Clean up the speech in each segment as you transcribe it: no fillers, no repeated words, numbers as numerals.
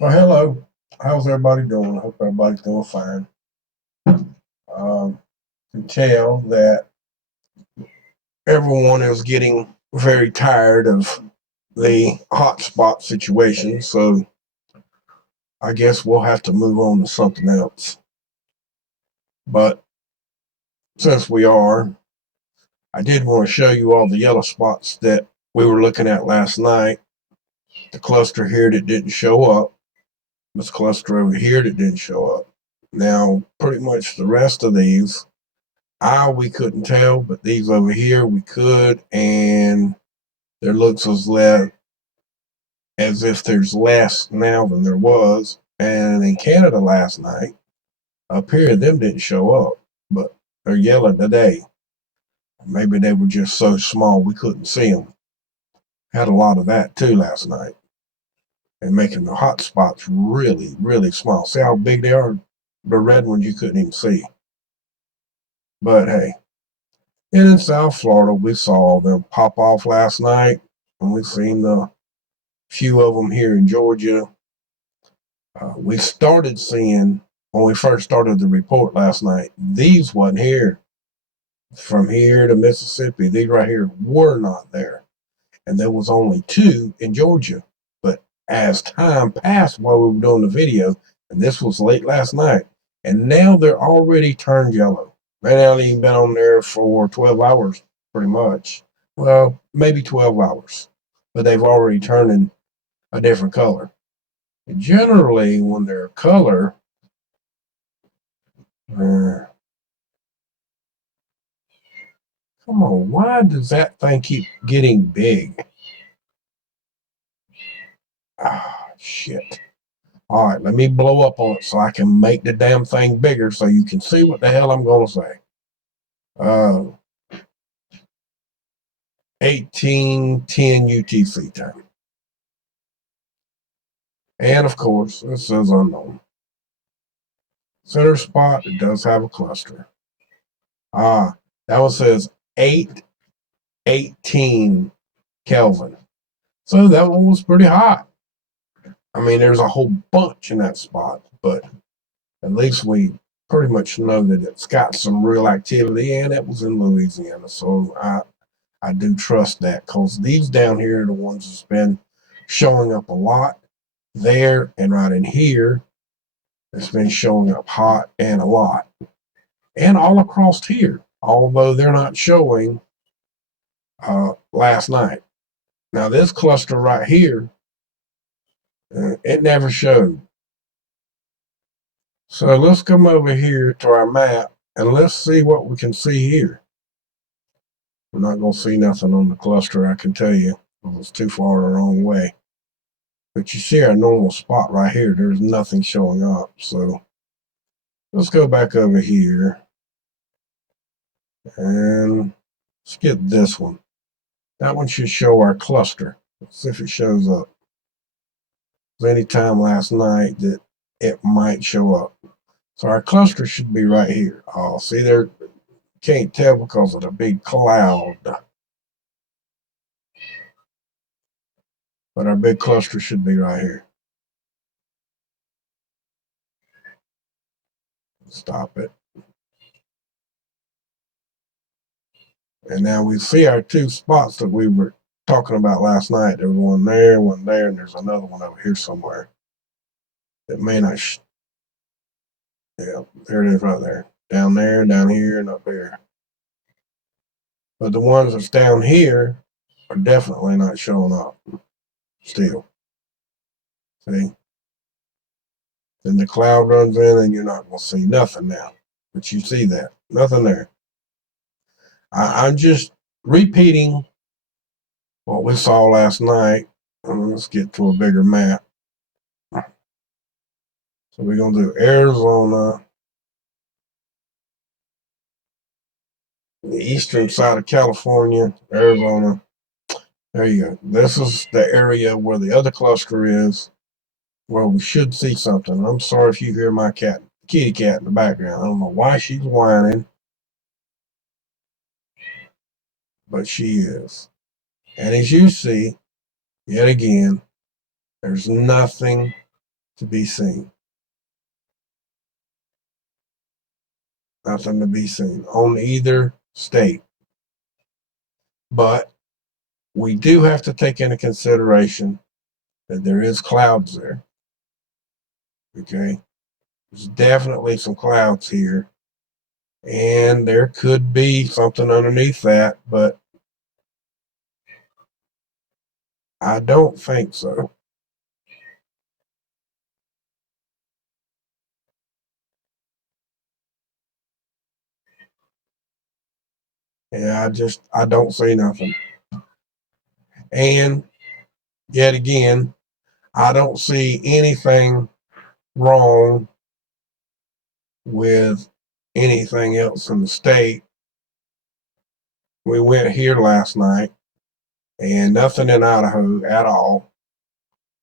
Well, hello. How's everybody doing? I hope everybody's doing fine. Can tell that everyone is getting very tired of the hotspot situation, so I guess we'll have to move on to something else. But since we are, I did want to show you all the yellow spots that we were looking at last night. The cluster here that didn't show up, this cluster over here that didn't show up. Now, pretty much the rest of these we couldn't tell, but these over here we could, and there looks as if there's less now than there was. And in Canada last night, up here, them didn't show up, but they're yellow today. Maybe they were just so small we couldn't see them. Had a lot of that too last night, and making the hot spots really, really small. See how big they are? The red ones you couldn't even see. But hey, and in South Florida, we saw them pop off last night, and we've seen the few of them here in Georgia. We started seeing when we first started the report last night. These wasn't here. From here to Mississippi, these right here were not there, and there was only two in Georgia. But as time passed while we were doing the video, and this was late last night, and now they're already turned yellow. They haven't even been on there for 12 hours, pretty much. Well, maybe 12 hours, but they've already turned in a different color. Generally, when they're color, come on, why does that thing keep getting big? Ah, shit. All right, let me blow up on it so I can make the damn thing bigger so you can see what the hell I'm going to say. 1810 UTC time. And of course, it says unknown. Center spot, it does have a cluster. That one says 818 Kelvin. So that one was pretty hot. I mean, there's a whole bunch in that spot, but at least we pretty much know that it's got some real activity, and it was in Louisiana. So I do trust that, because these down here are the ones that's been showing up a lot there, and right in here, it's been showing up hot and a lot, and all across here, although they're not showing last night. Now, this cluster right here, it never showed. So let's come over here to our map and let's see what we can see here. We're not going to see nothing on the cluster, I can tell you. It's too far the wrong way. But you see our normal spot right here. There's nothing showing up. So let's go back over here. And let's get this one. That one should show our cluster. Let's see if it shows up. Any time last night that it might show up. So our cluster should be right here. Oh, see there, can't tell because of the big cloud. But our big cluster should be right here. Stop it. And now we see our two spots that we were talking about last night. There's one there, and there's another one over here somewhere. It may not. Yeah, there it is right there. Down there, down here, and up here. But the ones that's down here are definitely not showing up still. See? Then the cloud runs in and you're not going to see nothing now. But you see that. Nothing there. I'm just repeating what we saw last night. Let's get to a bigger map. So we're going to do Arizona, the eastern side of California, Arizona. There you go. This is the area where the other cluster is, where we should see something. I'm sorry if you hear my kitty cat in the background. I don't know why she's whining, but she is. And as you see, yet again, there's nothing to be seen. Nothing to be seen on either state. But we do have to take into consideration that there is clouds there. Okay. There's definitely some clouds here. And there could be something underneath that, but I don't think so. Yeah, I don't see nothing. And yet again, I don't see anything wrong with anything else in the state. We went here last night and nothing in Idaho at all.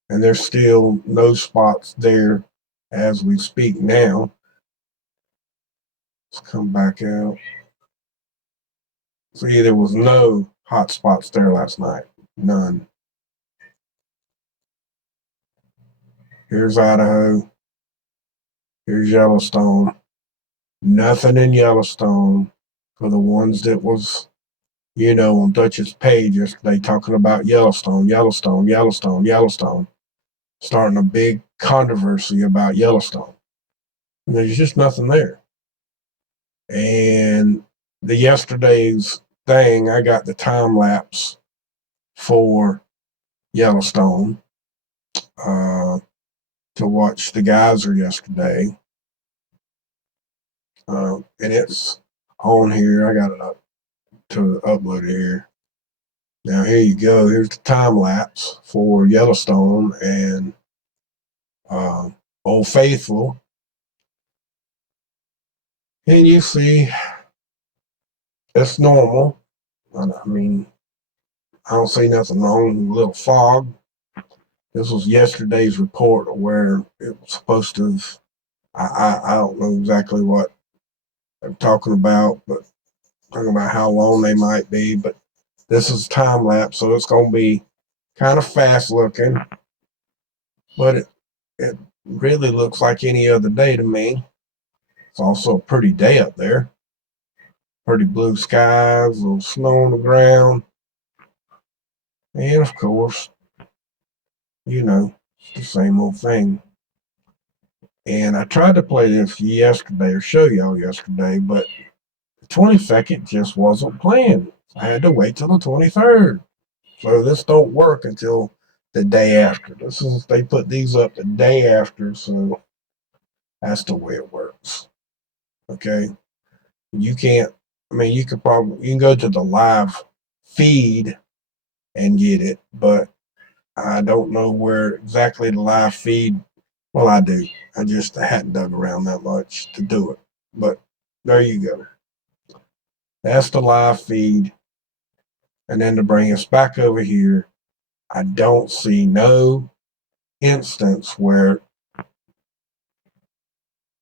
And there's still no spots there as we speak now. Let's come back out. See, there was no hot spots there last night. None. Here's Idaho. Here's Yellowstone. Nothing in Yellowstone for the ones that was, on Dutch's page yesterday talking about Yellowstone, Yellowstone, Yellowstone, Yellowstone. Starting a big controversy about Yellowstone. And there's just nothing there. And the yesterday's thing, I got the time lapse for Yellowstone to watch the geyser yesterday. And it's on here. I got it up to upload it here. Now here you go. Here's the time lapse for Yellowstone and Old Faithful. And you see, it's normal. I mean, I don't see nothing wrong with a little fog. This was yesterday's report where it was supposed to. I don't know exactly what they're talking about, but talking about how long they might be. But this is time lapse, so it's going to be kind of fast looking. But it really looks like any other day to me. It's also a pretty day up there. Pretty blue skies, a little snow on the ground. And of course, it's the same old thing. And I tried to play this yesterday or show y'all yesterday, but the 22nd just wasn't playing. I had to wait till the 23rd. So this don't work until the day after. They put these up the day after, so that's the way it works. Okay. You can go to the live feed and get it, but I don't know where exactly the live feed. Well, I do. I hadn't dug around that much to do it. But there you go. That's the live feed. And then to bring us back over here, I don't see no instance where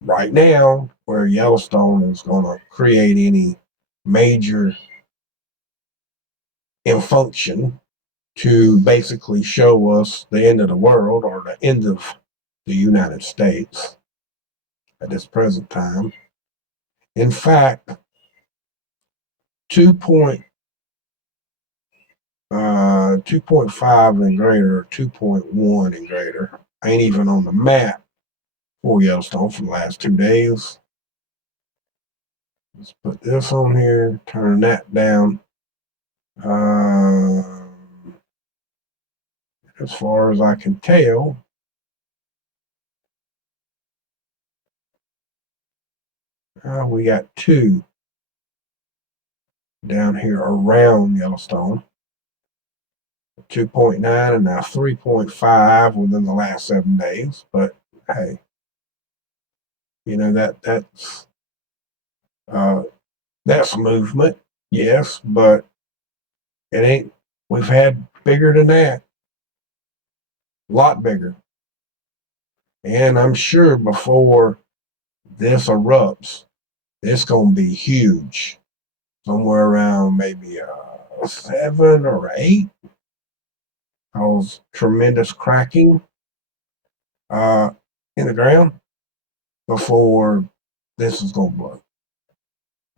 right now where Yellowstone is going to create any major function to basically show us the end of the world or the end of the United States at this present time. In fact, 2.5 and greater, or 2.1 and greater, ain't even on the map for Yellowstone for the last 2 days. Let's put this on here, turn that down. As far as I can tell, we got 2 down here around Yellowstone. 2.9 and now 3.5 within the last 7 days. But hey, that's movement, yes, but it ain't. We've had bigger than that, a lot bigger, and I'm sure before this erupts, it's gonna be huge, somewhere around maybe 7 or 8. Cause tremendous cracking. in the ground before this is going to blow.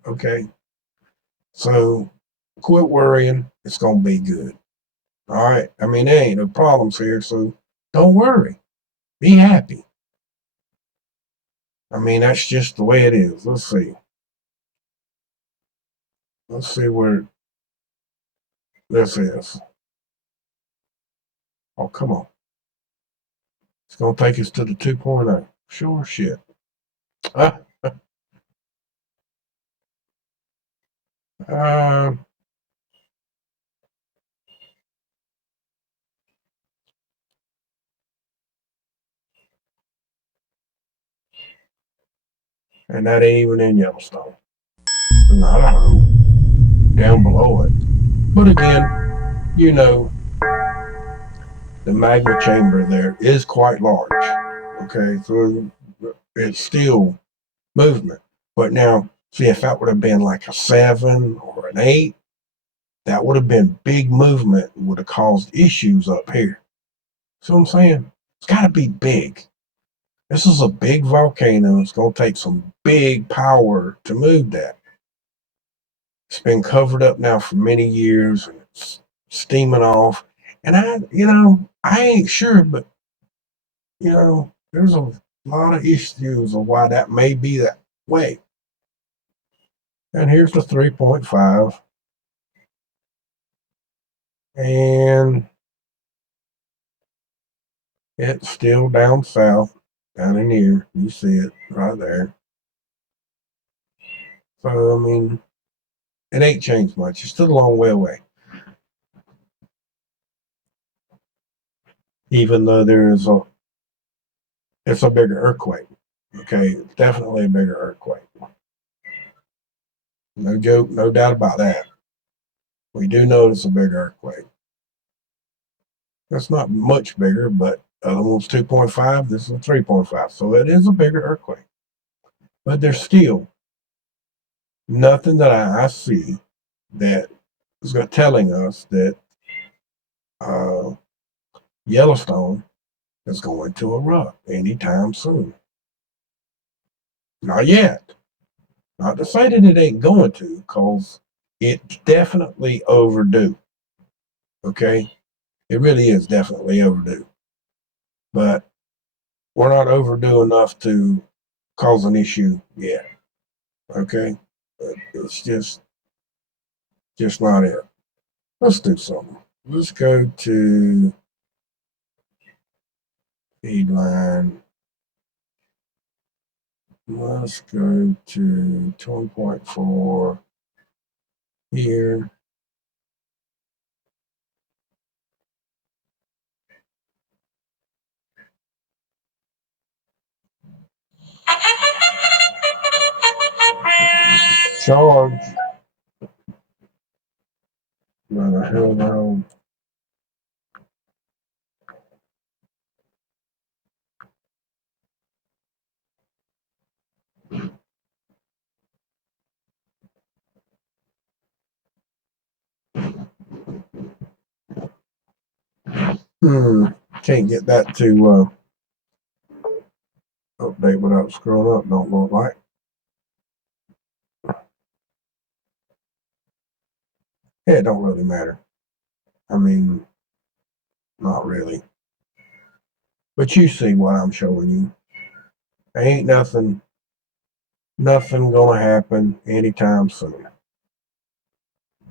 Okay. So quit worrying. It's going to be good. All right. I mean, there ain't no problems here. So don't worry. Be happy. I mean, that's just the way it is. Let's see. Let's see where this is. Oh, come on. It's going to take us to the 2.0. Sure shit. Um, and that ain't even in Yellowstone. Not a home down below it. But again, you know, the magma chamber there is quite large. Okay, so it's still movement. But now, see, if that would have been like a 7 or an 8, that would have been big movement, would have caused issues up here. See what I'm saying? It's got to be big. This is a big volcano. It's going to take some big power to move that. It's been covered up now for many years and it's steaming off. And I ain't sure, but, there's a lot of issues of why that may be that way. And here's the 3.5. And it's still down south, down in here. You see it right there. So, I mean, it ain't changed much. It's still a long way away. Even though it's a bigger earthquake. Okay, definitely a bigger earthquake. No joke, no doubt about that. We do know it's a big earthquake. It's not much bigger, but the other one's 2.5, this is 3.5. So it is a bigger earthquake. But there's still nothing that I see that is telling us that Yellowstone is going to erupt anytime soon. Not yet. Not to say that it ain't going to, because it's definitely overdue. Okay? It really is definitely overdue. But we're not overdue enough to cause an issue yet. Okay? It's just not it. Let's do something. Let's go to feedline. Let's go to 20.4 here. Charge. Where the hell now? Can't get that to update without scrolling up, don't look like. Yeah, it don't really matter. I mean, not really. But you see what I'm showing you. Ain't nothing gonna happen anytime soon.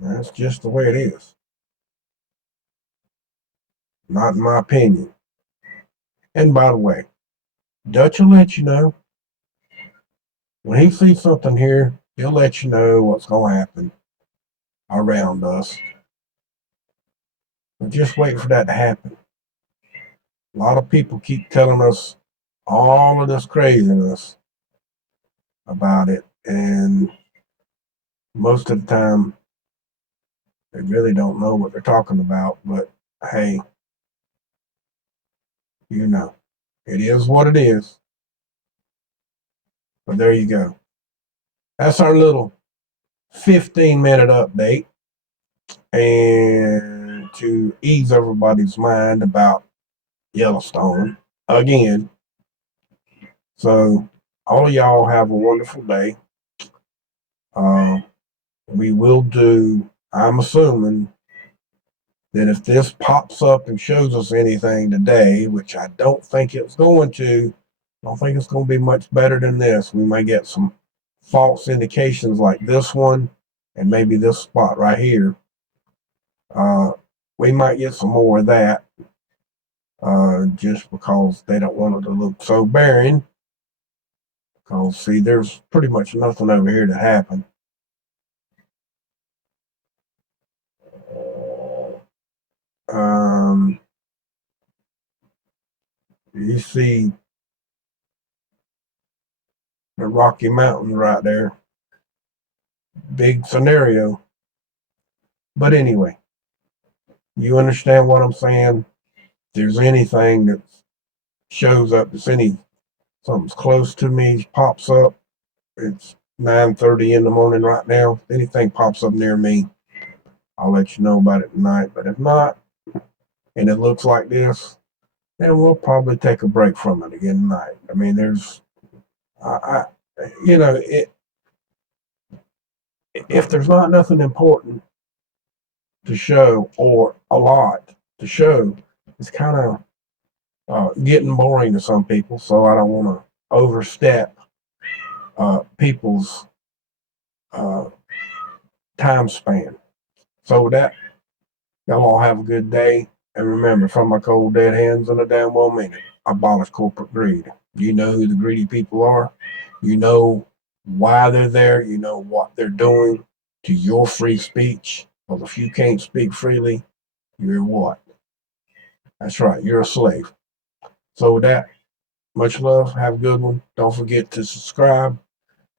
That's just the way it is. Not in my opinion. And by the way, Dutch will let you know. When he sees something here, he'll let you know what's gonna happen around us. But just wait for that to happen. A lot of people keep telling us all of this craziness about it, and most of the time they really don't know what they're talking about. But hey, it is what it is. But there you go. That's our little 15-minute update, and to ease everybody's mind about Yellowstone again, So all of y'all have a wonderful day. We will do, I'm assuming that if this pops up and shows us anything today, which I don't think it's going to, I don't think it's going to be much better than this. We may get some false indications like this one and maybe this spot right here. We might get some more of that just because they don't want it to look so barren. Because, see, there's pretty much nothing over here to happen. You see the Rocky Mountains right there. Big scenario. But anyway, you understand what I'm saying? If there's anything that shows up, something's close to me, pops up. It's 9:30 in the morning right now. If anything pops up near me, I'll let you know about it tonight. But if not, and it looks like this, then we'll probably take a break from it again tonight. I mean, if there's not nothing important to show or a lot to show, it's kind of getting boring to some people. So I don't want to overstep people's time span. So with that, y'all all have a good day. And remember, from my cold dead hands in a damn well minute, abolish corporate greed. You know who the greedy people are. You know why they're there. You know what they're doing to your free speech. Well, if you can't speak freely, you're what? That's right, you're a slave. So with that, much love. Have a good one. Don't forget to subscribe.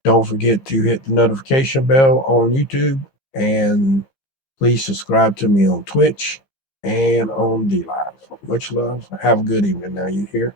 Don't forget to hit the notification bell on YouTube. And please subscribe to me on Twitch and on DLive. Much love. Have a good evening now, you hear?